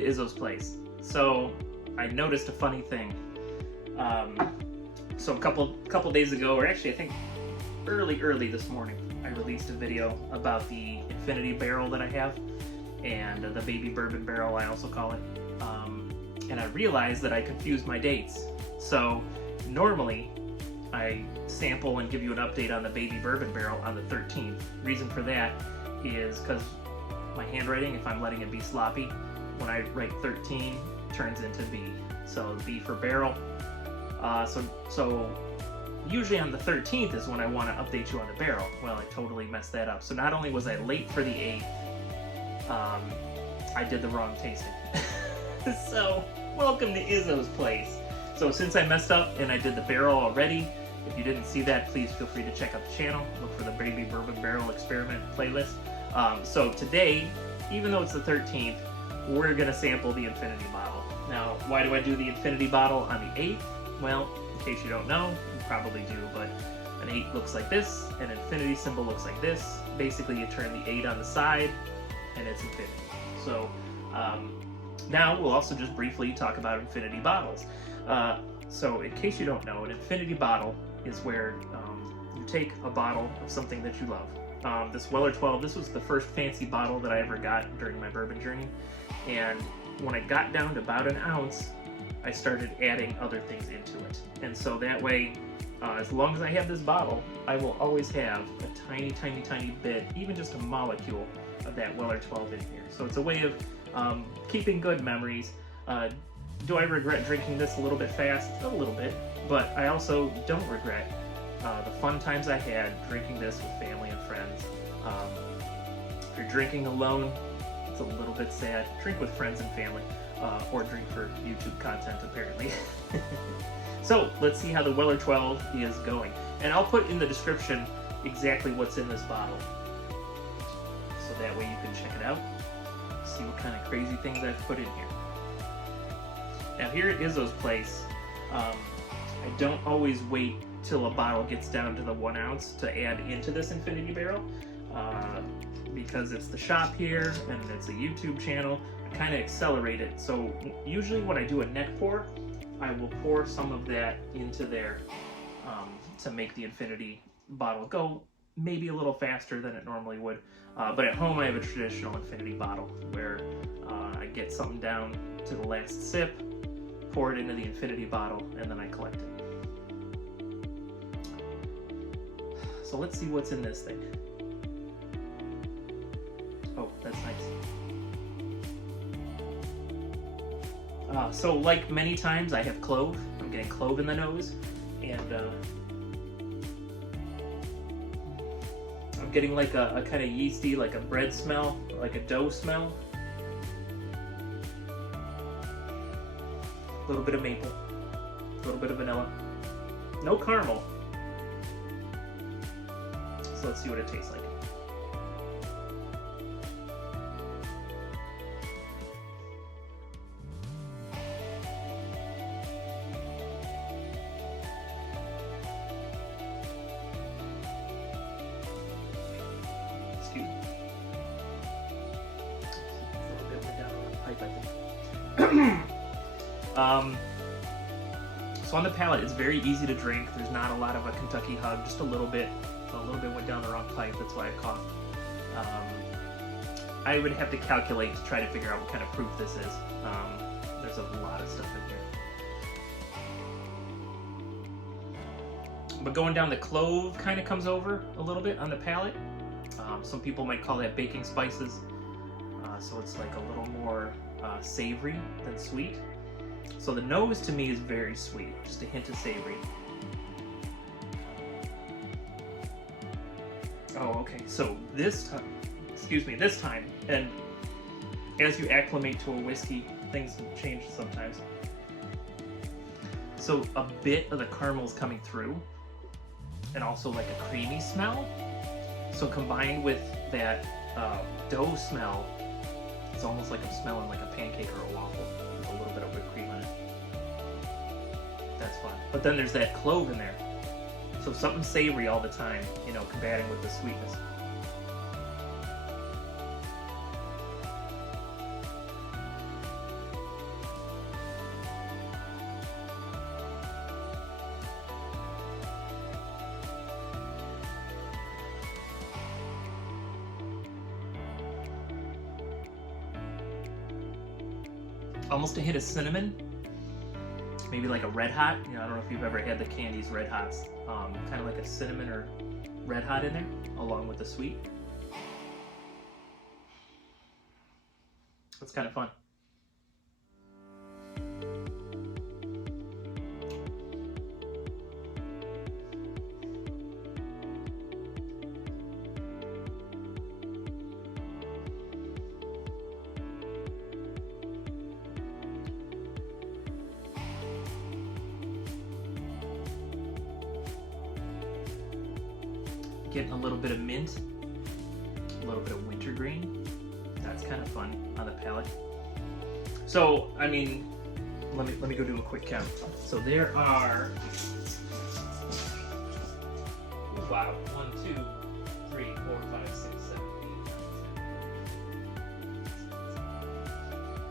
to Izzo's Place. So I noticed a funny thing. So a couple days ago, or actually I think early this morning, I released a video about the infinity barrel that I have, and the baby bourbon barrel I also call it. And I realized that I confused my dates. So normally I sample and give you an update on the baby bourbon barrel on the 13th. Reason for that is because my handwriting, if I'm letting it be sloppy, when I write 13, turns into B. So B for barrel. So usually on the 13th is when I want to update you on the barrel. Well, I totally messed that up. So not only was I late for the 8th, I did the wrong tasting. So welcome to Izzo's Place. So since I messed up and I did the barrel already, if you didn't see that, please feel free to check out the channel. Look for the Baby Bourbon Barrel Experiment playlist. So today, even though it's the 13th, we're gonna sample the infinity bottle. Now, why do I do the infinity bottle on the 8th? Well, in case you don't know, you probably do, but an 8 looks like this, an infinity symbol looks like this. Basically, you turn the 8 on the side, and it's infinity. So now we'll also just briefly talk about infinity bottles. So in case you don't know, an infinity bottle is where you take a bottle of something that you love. This Weller 12, this was the first fancy bottle that I ever got during my bourbon journey. And when I got down to about an ounce, I started adding other things into it. And so that way, as long as I have this bottle, I will always have a tiny, tiny, tiny bit, even just a molecule of that Weller 12 in here. So it's a way of keeping good memories. Do I regret drinking this a little bit fast? A little bit, but I also don't regret the fun times I had drinking this with family and friends. If you're drinking alone, it's a little bit sad. Drink with friends and family, or drink for YouTube content apparently. So let's see how the Weller 12 is going. And I'll put in the description exactly what's in this bottle, so that way you can check it out, see what kind of crazy things I've put in here. Now here at Izzo's Place, I don't always wait till a bottle gets down to the 1 ounce to add into this infinity barrel, because it's the shop here and it's a YouTube channel. I kind of accelerate it. So usually when I do a neck pour, I will pour some of that into there to make the infinity bottle go maybe a little faster than it normally would. But at home I have a traditional infinity bottle where I get something down to the last sip, pour it into the infinity bottle, and then I collect it. So let's see what's in this thing. Oh, that's nice. So like many times I have clove. I'm getting clove in the nose, and I'm getting like a kind of yeasty, like a bread smell, like a dough smell. A little bit of maple, a little bit of vanilla, no caramel. So let's see what it tastes like. Excuse me. A little bit went down the pipe, I think. So on the palate, it's very easy to drink. There's not a lot of a Kentucky hug, just a little bit went down the wrong pipe. That's why I coughed. I would have to calculate to try to figure out what kind of proof this is. There's a lot of stuff in here. But going down, the clove kind of comes over a little bit on the palate. Some people might call that baking spices. So it's like a little more savory than sweet. So the nose to me is very sweet, just a hint of savory. Oh, okay, so this time, and as you acclimate to a whiskey, things change sometimes. So a bit of the caramel is coming through, and also like a creamy smell. So combined with that dough smell, it's almost like I'm smelling like a pancake or a waffle with a little bit of whipped cream in it. That's fun. But then there's that clove in there. So something savory all the time, you know, combating with the sweetness. almost a hint of cinnamon, maybe like a Red Hot. You know, I don't know if you've ever had the Candies Red Hots. Kind of like a cinnamon or Red Hot in there, along with the sweet. It's kind of fun. Getting a little bit of mint, a little bit of wintergreen. That's kind of fun on the palate. So, I mean, let me go do a quick count. So there are, wow, 1, 2, 3, 4, 5, 6, 7, 8, 9,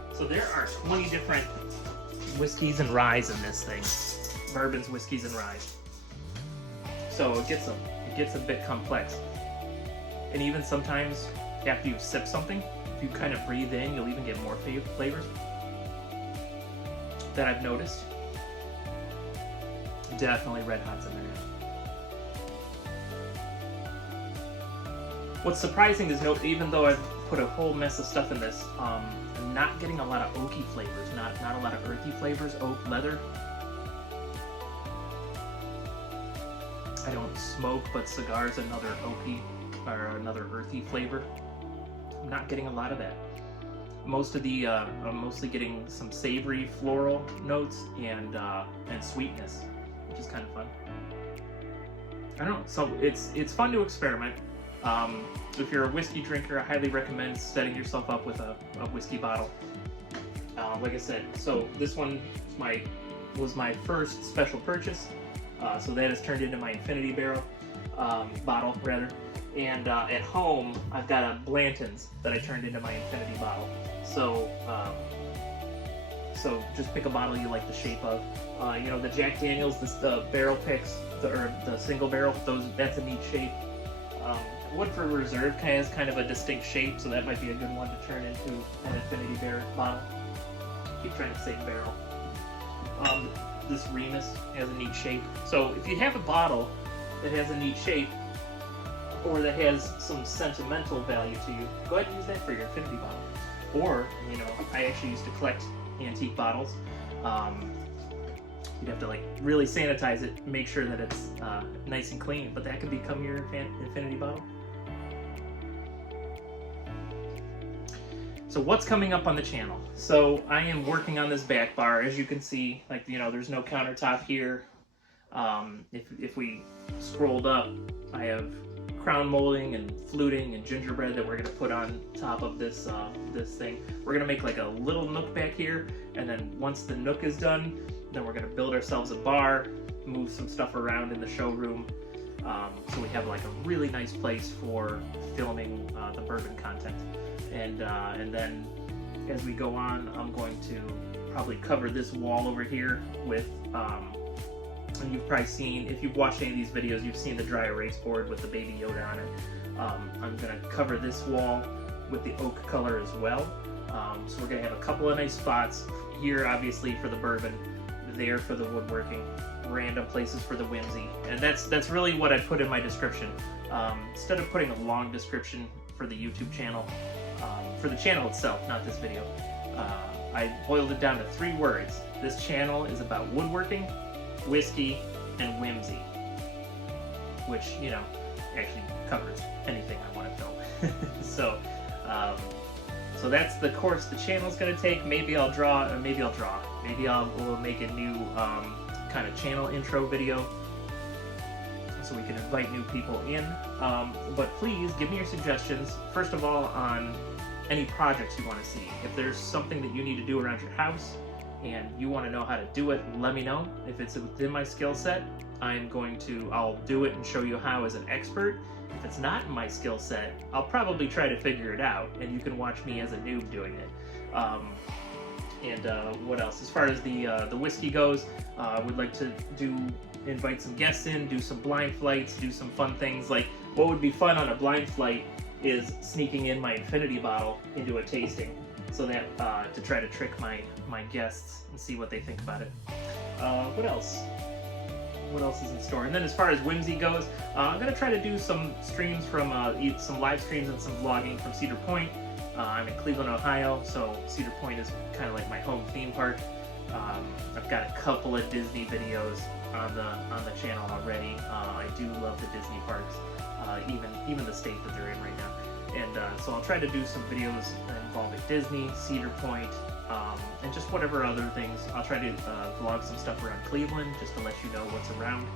10. So there are 20 different whiskeys and ryes in this thing. Bourbons, whiskeys, and ryes. So it gets a bit complex. And even sometimes after you sip something, if you kind of breathe in, you'll even get more flavors that I've noticed. Definitely Red Hots in there. What's surprising is even though I've put a whole mess of stuff in this, I'm not getting a lot of oaky flavors, not a lot of earthy flavors, oak, leather. I don't smoke, but cigars another oaky or another earthy flavor. I'm not getting a lot of that. Most of the I'm mostly getting some savory floral notes and sweetness, which is kind of fun. I don't know. So it's fun to experiment. If you're a whiskey drinker, I highly recommend setting yourself up with a whiskey bottle. Like I said, so this one was my first special purchase. So that has turned into my Infinity Barrel bottle, rather. And at home, I've got a Blanton's that I turned into my Infinity bottle. So, so just pick a bottle you like the shape of. You know, the Jack Daniels, the barrel picks, or the single barrel, that's a neat shape. Woodford Reserve has kind of a distinct shape, so that might be a good one to turn into an Infinity Barrel bottle. Keep trying to say barrel. This Remus has a neat shape. So if you have a bottle that has a neat shape, or that has some sentimental value to you, go ahead and use that for your Infinity bottle. Or, you know, I actually used to collect antique bottles. You'd have to like really sanitize it, make sure that it's nice and clean, but that could become your Infinity bottle. So what's coming up on the channel? So I am working on this back bar. As you can see, like, you know, there's no countertop here. If we scrolled up, I have crown molding and fluting and gingerbread that we're gonna put on top of this this thing. We're gonna make like a little nook back here, and then once the nook is done, then we're gonna build ourselves a bar, move some stuff around in the showroom, so we have like a really nice place for filming the bourbon content. And then as we go on, I'm going to probably cover this wall over here with, and you've probably seen, if you've watched any of these videos, you've seen the dry erase board with the Baby Yoda on it. I'm going to cover this wall with the oak color as well. So we're going to have a couple of nice spots here, obviously, for the bourbon, there for the woodworking, random places for the whimsy. And that's really what I put in my description. Instead of putting a long description for the YouTube channel, for the channel itself, not this video, I boiled it down to 3 words. This channel is about woodworking, whiskey, and whimsy, which, you know, actually covers anything I want to film. So that's the course the channel's going to take. Maybe I'll draw, or maybe I'll draw. Maybe we'll make a new kind of channel intro video so we can invite new people in. But please give me your suggestions, first of all, on any projects you want to see. If there's something that you need to do around your house and you want to know how to do it, let me know. If it's within my skill set, I'll do it and show you how as an expert. If it's not in my skill set, I'll probably try to figure it out, and you can watch me as a noob doing it. What else? As far as the whiskey goes, I would like to invite some guests in, do some blind flights, do some fun things. Like, what would be fun on a blind flight is sneaking in my Infinity bottle into a tasting so that to try to trick my guests and see what they think about it. What else? What else is in store? And then as far as Whimsy goes, I'm gonna try to do some streams from some live streams and some vlogging from Cedar Point. I'm in Cleveland, Ohio, so Cedar Point is kind of like my home theme park. I've got a couple of Disney videos on the channel already. I do love the Disney parks, even the state that they're in right now. And so I'll try to do some videos involving Disney, Cedar Point, and just whatever other things. I'll try to vlog some stuff around Cleveland just to let you know what's around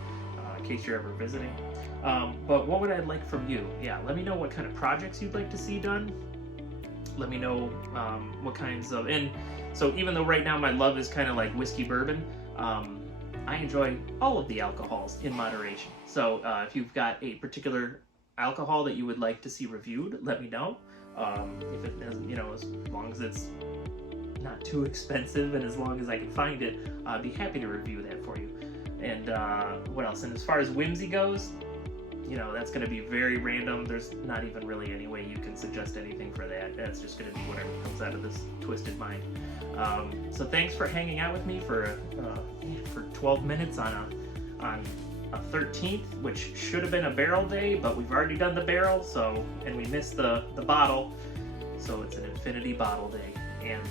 in case you're ever visiting. But what would I like from you? Yeah, let me know what kind of projects you'd like to see done. Let me know what kinds of, and so even though right now my love is kind of like whiskey bourbon, I enjoy all of the alcohols in moderation. So if you've got a particular alcohol that you would like to see reviewed, let me know. If it doesn't, you know, as long as it's not too expensive and as long as I can find it, I'd be happy to review that for you. And what else? And as far as Whimsy goes, you know, that's going to be very random. There's not even really any way you can suggest anything for that. That's just going to be whatever comes out of this twisted mind. So thanks for hanging out with me for 12 minutes on a 13th, which should have been a barrel day, but we've already done the barrel, so, and we missed the bottle, so it's an infinity bottle day. And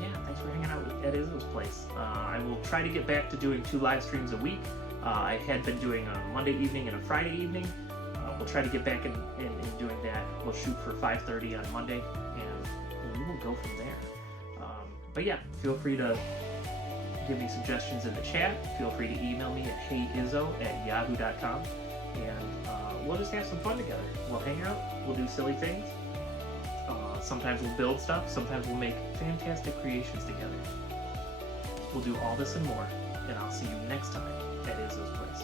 yeah, thanks for hanging out at Izzo's place. I will try to get back to doing 2 live streams a week. I had been doing a Monday evening and a Friday evening. We'll try to get back in doing that. We'll shoot for 5:30 on Monday, and we will go from there. But yeah, feel free to give me suggestions in the chat. Feel free to email me at heyizzo@yahoo.com, and we'll just have some fun together. We'll hang out, we'll do silly things. Sometimes we'll build stuff, sometimes we'll make fantastic creations together. We'll do all this and more, and I'll see you next time at Izzo's Place.